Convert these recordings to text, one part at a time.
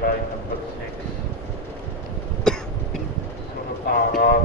line number 6. Surah A'raf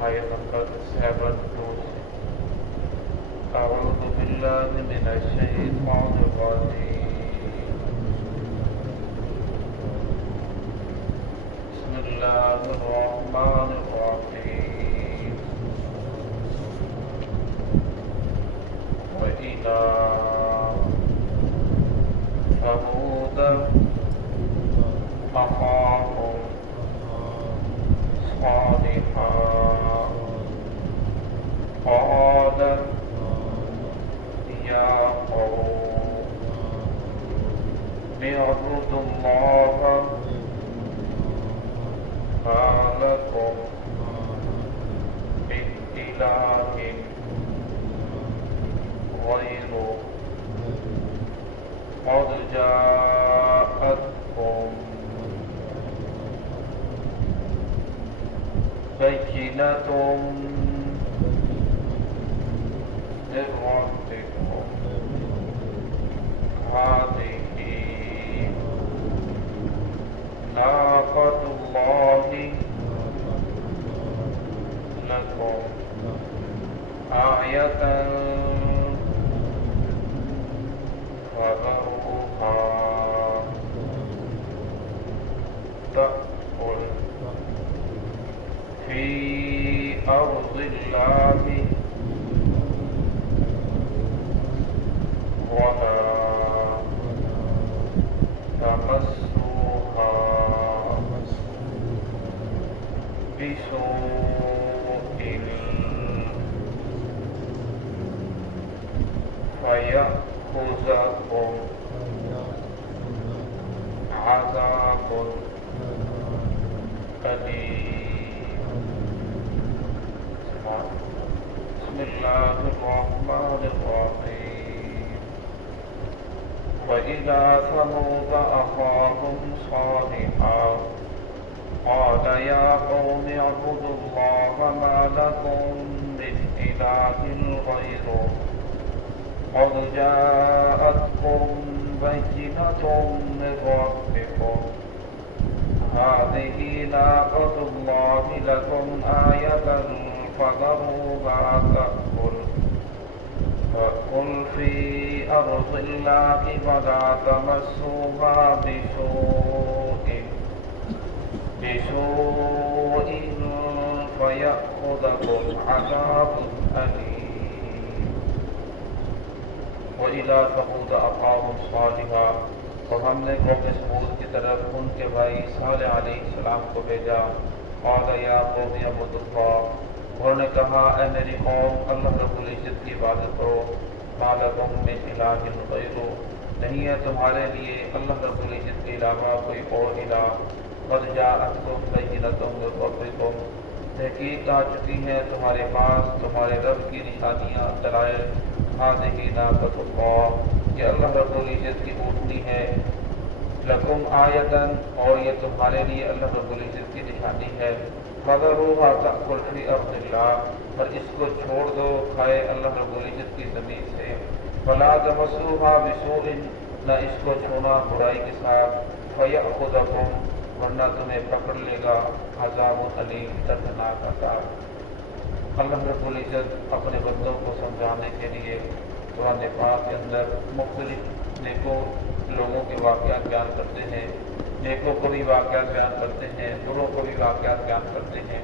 ayat number 7 to 6. أعوذ بالله من الشيطان الرجيم. بسم الله الرحمن الرحيم. وإلى ثمود أخاهم صالحا قال يا قوم اعبدوا الله ما لكم من إله غيره قد جاءتكم بينة من ربكم هذه ناقة الله لكم آية فذروها تأكل في أرض الله ولا تمسوها بسوء فيأخذكم عذاب أليم. بسم الله الرحمن الرحيم. وإلى ثمود أخاهم صالحا قال يا قوم اعبدوا الله ما لكم من إله غيره قد جاءتكم بينة من ربكم هذه ناقة الله لكم آية فذروها تأكل في أرض الله ولا تمسوها بسوء فيأخذكم عذاب أليم. وإلى ثمود أخاهم صالحا اور ہم نے قوم ثمود کی طرف ان کے بھائی صالح علیہ السلام کو بھیجا. قال یا قوم اعبدوا اللہ، انہوں نے کہا اے میری قوم اللہ رب العزت کی عبادت کرو. ما لکم من الہ غیرہ، نہیں ہے تمہارے لیے اللہ رب العزت کے علاوہ کوئی اور الہ. قد جاءتکم بینۃ من ربکم، تحقیق آ چکی ہیں تمہارے پاس تمہارے رب کی نشانیاں دلائل. ہذہ ناقۃ اللہ، یہ اللہ رب العزت کی اونٹنی ہے. لکم آیتن، اور یہ تمہارے لیے اللہ رب العزت کی نشانی ہے. فذروها تأکل فی ارض اللہ، پر اس کو چھوڑ دو کھائے اللہ رب العزت کی زمین سے. ولا تمسوها بسوء، نہ اس کو چھونا برائی کے ساتھ. فیأخذکم، ورنہ تمہیں پکڑ لے گا عذاب علیم، دردناک عذاب. اللہ رب العزت اپنے بندوں کو سمجھانے کے لیے قرآن پاک کے اندر مختلف نیکوں لوگوں کے واقعات بیان کرتے ہیں. نیکوں کو بھی واقعات بیان کرتے ہیں، بروں کو بھی واقعات بیان کرتے ہیں.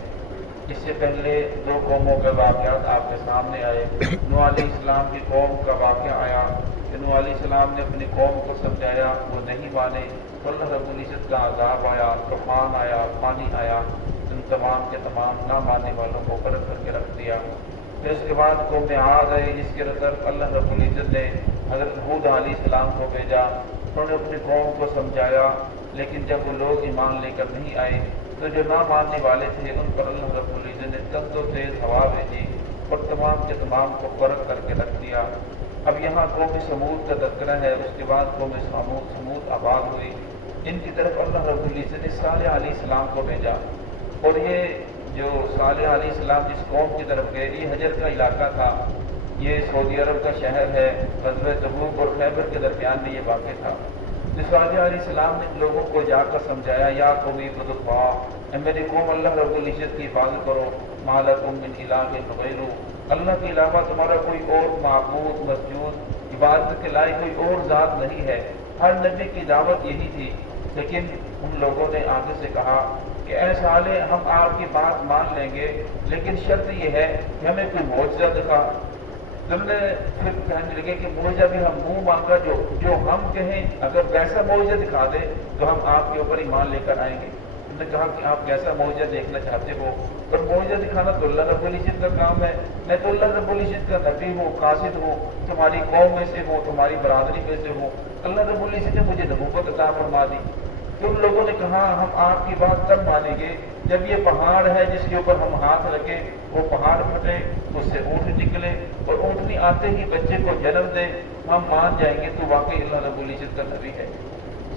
اس سے پہلے دو قوموں کے واقعات آپ کے سامنے آئے. نوح علیہ السلام کی قوم کا واقعہ آیا کہ نوح علیہ السلام نے اپنی قوم کو سمجھایا، وہ نہیں مانے تو اللہ رب العزت کا عذاب آیا، طوفان آیا، پانی آیا، ان تمام کے تمام نہ ماننے والوں کو غرق کر کے رکھ دیا. پھر اس کے بعد قوم عاد آئے جس کی طرف اللہ رب العزت نے حضرت ہود علیہ السلام کو بھیجا. انہوں نے اپنی قوم کو سمجھایا، لیکن جب وہ لوگ ایمان لے کر نہیں آئے تو جو نہ ماننے والے تھے ان پر اللہ رب العزت نے تند و تیز ہوا بھیجی اور تمام کے تمام کو غرق کر کے رکھ دیا. اب یہاں قوم سمود کا تذکرہ ہے. اس کے بعد قوم سمود آباد ہوئی. ان کی طرف اللہ رب العزت نے صالح علیہ السلام کو بھیجا. اور یہ جو صالح علیہ السلام جس قوم کی طرف گئے، یہ حجر کا علاقہ تھا. یہ سعودی عرب کا شہر ہے. غزوہ تبوک اور خیبر کے درمیان میں یہ واقع تھا. تو صالح علیہ السلام نے لوگوں کو جا کر سمجھایا یا قومی بدخواہ، میری قوم اللہ رب العزت کی حفاظت کرو، مالکم من الہ غیرہ، اللہ کے علاوہ تمہارا کوئی اور معبود مسجود عبادت کے لائق کوئی اور ذات نہیں ہے۔ ہر نبی کی دعوت یہی تھی، لیکن ان لوگوں نے آگے سے کہا کہ اے صالح ہم آپ کی بات مان لیں گے، لیکن شرط یہ ہے کہ ہمیں کوئی معجزہ دکھا۔ تم نے پھر کہنے لگے کہ معجزہ بھی ہم منہ مانگا جو ہم کہیں، اگر ویسا معجزہ دکھا دے تو ہم آپ کے اوپر ایمان لے کر آئیں گے۔ تم نے کہا کہ آپ کیسا معجزہ دیکھنا چاہتے ہو؟ اور معجزہ دکھانا تو اللہ رب العزت کا کام ہے، میں تو اللہ رب العزت کا نبی ہوں، قاصد ہوں، تمہاری قوم میں سے ہوں، تمہاری برادری میں سے ہوں، اللہ رب العزت نے مجھے نبوت عطا فرما دی۔ تم لوگوں نے کہا ہم آپ کی بات تب مانیں گے جب یہ پہاڑ ہے جس کے اوپر ہم ہاتھ رکھیں وہ پہاڑ پھٹے، اس سے اونٹ نکلے اور اونٹنی آتے ہی بچے کو جنم دے، ہم مان جائیں گے تو واقعی اللہ رب العزت کا نبی ہے۔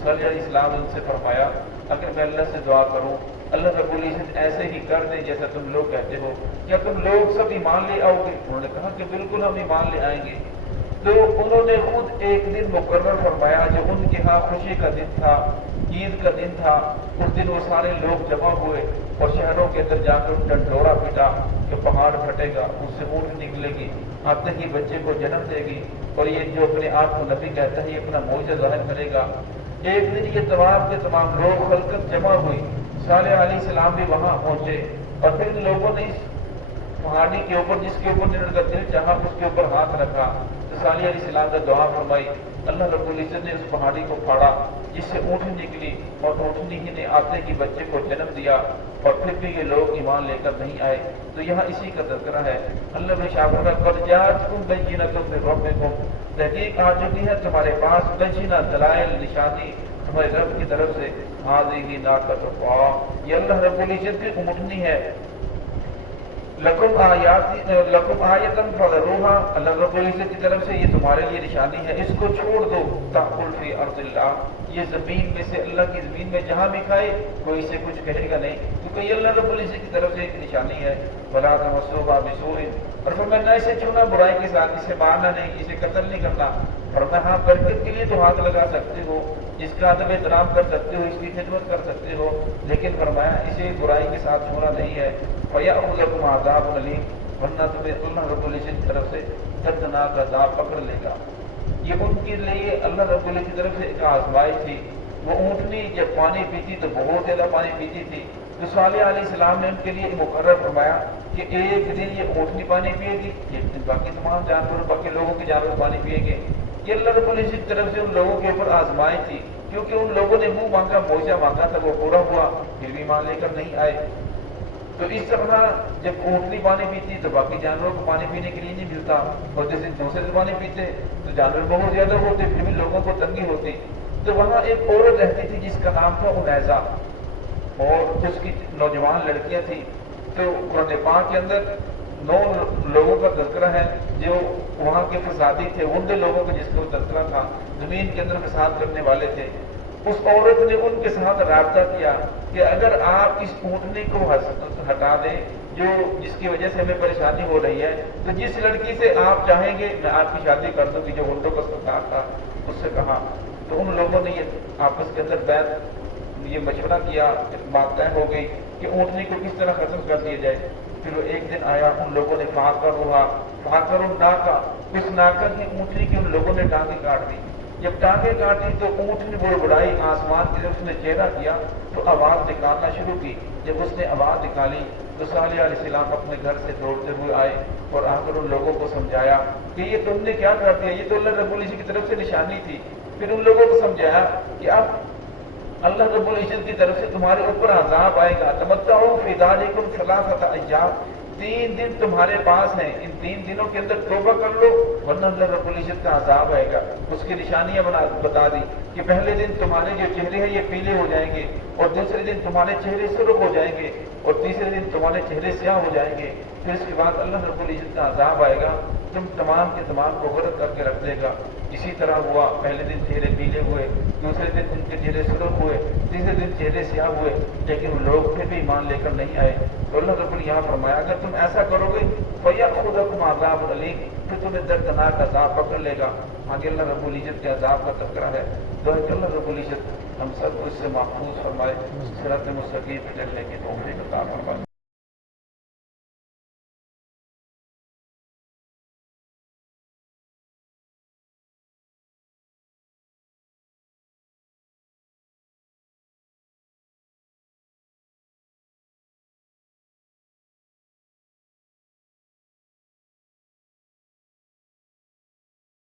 صلی علیہ السلام نے ان سے فرمایا اگر میں اللہ سے دعا کروں اللہ رب العزت ایسے ہی کر دے جیسا تم لوگ کہتے ہو، کیا تم لوگ سب ایمان لے آؤ گے؟ انہوں نے کہا کہ بالکل ہم ایمان لے آئیں گے۔ تو انہوں نے خود ایک دن مقرر فرمایا جو ان کے ہاں خوشی کا دن تھا، عید کا دن تھا، اس دن وہ سارے لوگ جمع ہوئے اور شہروں کے اندر جا کر ڈنڈورا پیٹا کہ پہاڑ پھٹے گا، اس سے اونٹ نکلے گی، آتے ہی بچے کو جنم دے گی، اور یہ جو اپنے آپ کو نبی کہتا ہے یہ اپنا معجزہ ظاہر کرے گا۔ ایک دن یہ تمام کے تمام لوگ خلقت جمع ہوئی، صالح علیہ السلام بھی وہاں پہنچے، اور پھر ان لوگوں نے اس پہاڑی کے اوپر جس کے اوپر ان کا دل چاہا اس کے اوپر ہاتھ رکھا تو صالح علیہ السلام نے دعا فرمائی، اللہ رب العزت نے اس پہاڑی کو پھاڑا جس سے اونٹنی نکلی، اور اونٹنی ہی نے آتے ہی بچے کو جنم دیا، اور پھر بھی یہ لوگ ایمان لے کر نہیں آئے۔ تو یہاں اسی کا تذکرہ ہے۔ اللہ نے شاہ قد جاءتکم بینۃ من ربکم، تحقیق آ چکی ہے تمہارے پاس بینہ دلائل نشانی تمہارے رب کی طرف سے، ہذہ ناقۃ اللہ، یہ اللہ رب العزت کی اونٹنی ہے، لکم آیتن فذروہا، اللہ رب العزت کی طرف سے یہ تمہارے لیے نشانی ہے، اس کو چھوڑ دو، تأکل فی ارض اللہ، یہ زمین میں سے اللہ کی زمین میں جہاں بھی کھائے کوئی اسے کچھ کہے گا نہیں، کیونکہ یہ اللہ رب العزت کی طرف سے ایک نشانی ہے۔ ولا تمسوہا بسوء، اور فرمایا نہ اسے چھونا برائی کے ساتھ، اسے مارنا نہیں، اسے قتل نہیں کرنا، فرمایا ہاں برکت کے لیے تو ہاتھ لگا سکتے ہو، اس کا ادب احترام کر سکتے ہو، اس کی خدمت کر سکتے ہو، لیکن فرمایا اسے برائی کے ساتھ چھونا نہیں ہے۔ فَيَأْخُذَكُمْ عَذَابٌ أَلِيمٌ، ورنہ تمہیں اللہ رب العزت کی طرف سے دردناک عذاب پکڑ لے گا۔ یہ ان کے لیے اللہ رب العزت کی طرف سے ایک آزمائش تھی۔ وہ اونٹنی جب پانی پیتی تو بہت زیادہ پانی پیتی تھی، تو صالح علیہ السلام نے ان کے لیے مقرر فرمایا کہ ایک دن یہ اونٹنی پانی پیے گی، ایک دن باقی تمام جانور باقی لوگوں کے جانور پانی پیے گے۔ یہ اللہ رب العزت کی طرف سے ان لوگوں کے اوپر آزمائش تھی، کیونکہ ان لوگوں نے منہ مانگا معجزہ مانگا تھا، وہ پورا ہوا، پھر بھی ایمان لے کر نہیں آئے۔ تو اس طرح جب اونٹنی پانی پیتی تو باقی جانوروں کو پانی پینے کے لیے نہیں ملتا، اور جیسے دوسرے سے پانی پیتے تو جانور بہت زیادہ ہوتے، پھر بھی لوگوں کو تنگی ہوتی۔ تو وہاں ایک عورت رہتی تھی جس کا نام تھا انیسہ، اور اس کی نوجوان لڑکیاں تھیں۔ تو قرآن پاک کے اندر 9 لوگوں کا تذکرہ ہے جو وہاں کے فسادی تھے، ان لوگوں کا جس کا تذکرہ تھا، زمین کے اندر فساد کرنے والے تھے۔ اس عورت نے ان کے ساتھ رابطہ کیا کہ اگر آپ اس اونٹنی کو ہٹا دیں جو جس کی وجہ سے ہمیں پریشانی ہو رہی ہے، تو جس لڑکی سے آپ چاہیں گے میں آپ کی شادی کر دوں گی، جو اونٹوں کا سردار تھا، اس سے کہا۔ تو ان لوگوں نے یہ آپس کے اندر بیعت یہ مشورہ کیا، بات طے ہو گئی کہ اونٹنی کو کس طرح ختم کر دیا جائے۔ پھر وہ ایک دن آیا، ان لوگوں نے فاقر ناکا، اس ناکا کی اونٹنی کی ان لوگوں نے ٹانگیں کاٹ دی۔ جب ٹانگیں کاٹی تو اونٹنی بڑبڑائی، آسمان کی طرف اس نے چہرہ کیا تو آواز نکالنا شروع کی۔ جب اس نے آواز نکالی تو صالح علیہ السلام اپنے گھر سے دوڑتے ہوئے آئے اور آ کر ان لوگوں کو سمجھایا کہ یہ تم نے کیا کر دیا، یہ تو اللہ رب العزت کی طرف سے نشانی تھی۔ پھر ان لوگوں کو سمجھایا کہ اب اللہ رب العزت کی طرف سے تمہارے اوپر عذاب آئے گا، تمتعوا فی ذالکم ثلاثۃ ایام، 3 دن تمہارے پاس ہیں، ان 3 دنوں کے اندر توبہ کر لو ورنہ اللہ رب العزت کا عذاب آئے گا۔ اس کی نشانیاں بتا دی کہ پہلے دن تمہارے جو چہرے ہیں یہ پیلے ہو جائیں گے، اور دوسرے دن تمہارے چہرے سرخ ہو جائیں گے، اور تیسرے دن تمہارے چہرے سیاہ ہو جائیں گے، پھر اس کے بعد اللہ رب العزت کا عذاب آئے گا، تم تمام کے تمام کو غرق کر کے رکھ دے گا۔ اسی طرح ہوا، پہلے دن چہرے پیلے ہوئے، دوسرے دن ان کے چہرے سرخ ہوئے، تیسرے دن چہرے سیاہ ہوئے، لیکن لوگ پھر بھی ایمان لے کر نہیں آئے۔ تو اللہ رب یہاں فرمایا اگر تم ایسا کرو گے فَيَأْخُذَكُمْ عَذَابٌ أَلِيمٌ، پھر تمہیں دردناک عذاب پکڑ لے گا۔ آگے اللہ رب العزت کے عذاب کا تذکرہ ہے۔ تو اللہ رب العزت ہم سب کو اس سے محفوظ فرمائے، صراط مستقیم پہ چلنے کی توفیق عطا فرمائے۔